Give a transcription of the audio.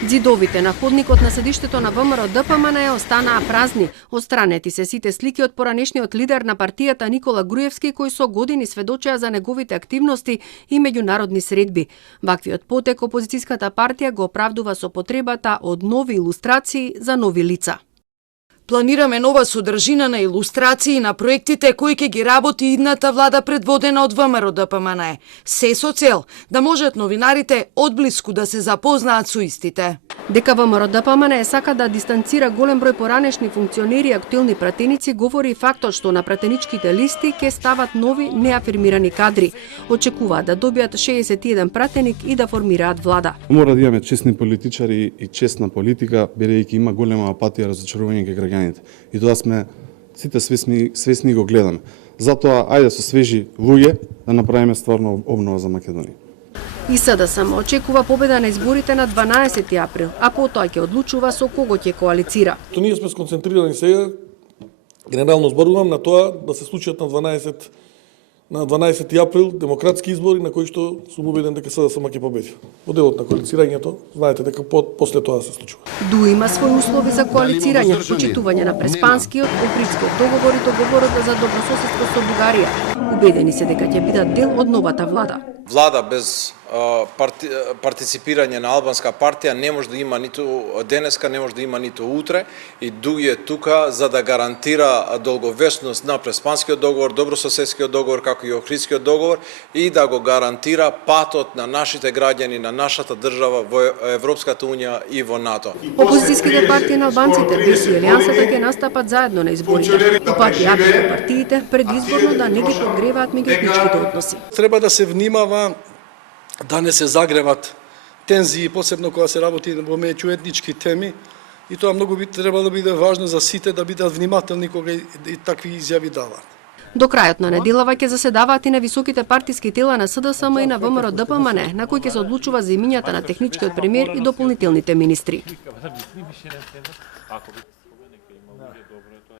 Ѕидовите на ходникот на седиштето на ВМРО-ДПМНЕ останаа празни. Отстранети се сите слики од поранешниот лидер на партијата Никола Груевски, кој со години сведочеа за неговите активности и меѓународни средби. Ваквиот потек опозицијската партија го оправдува со потребата од нови илустрации за нови лица. Планираме нова содржина на илустрации на проектите кои ќе ги работи идната влада предводена од ВМРО-ДПМНЕ. Се со цел да можат новинарите одблиску да се запознаат со истите. Дека ВМРО-ДПМНЕ сака да дистанцира голем број поранешни функционери и актуелни пратеници, говори фактот што на пратеничките листи ќе стават нови неафирмирани кадри. Очекуваат да добијат 61 пратеник и да формираат влада. Мора да имаме честни политичари и честна политика, бидејќи има голема апатија и разочарување кај граѓаните. И тоа сме сите свесни го гледаме. Затоа ајде со свежи луѓе да направиме стварно обнова за Македонија. И СДСМ очекува победа на изборите на 12 април, а потоа ќе одлучува со кого ќе коалицира. Ние сме сконцентрирани сега, генерално зборувам, на тоа да се случат на 12 април демократски избори на кои што сум убеден дека СДСМ ќе победи. Моделот на коалицирањето, знаете дека после тоа се случува. ДУ има свои услови за коалицирање, почитување на Преспанскиот, Охридскиот договор и договорот за добрососедство со Бугарија. Убедени се дека ќе бидат дел од новата влада. Влада без партиципирање на албанска партија не може да има ниту денеска, не може да има ниту утре, и ДУ е тука за да гарантира долговечност на Преспанскиот договор, добрососедскиот договор, како и Охридскиот договор, и да го гарантира патот на нашите граѓани, на нашата држава во Европската унија и во НАТО. Опозицијските партии на албанците, ДИС и Алијансата ќе настапат заедно на изборите. Упатијата партиите предизборно да не ги подгреваат меѓуетничките односи. Треба да се внимава да не се загреват тензии, посебно кога се работи во меѓуетнички теми, и тоа многу би требало да биде важно за сите да бидат внимателни кога и такви изјави даваат. До крајот на неделава ќе заседаваат и на високите партиски тела на СДСМ и на ВМРО-ДПМНЕ, на кои ќе се одлучува за имињата на техничкиот премиер и дополнителните министри.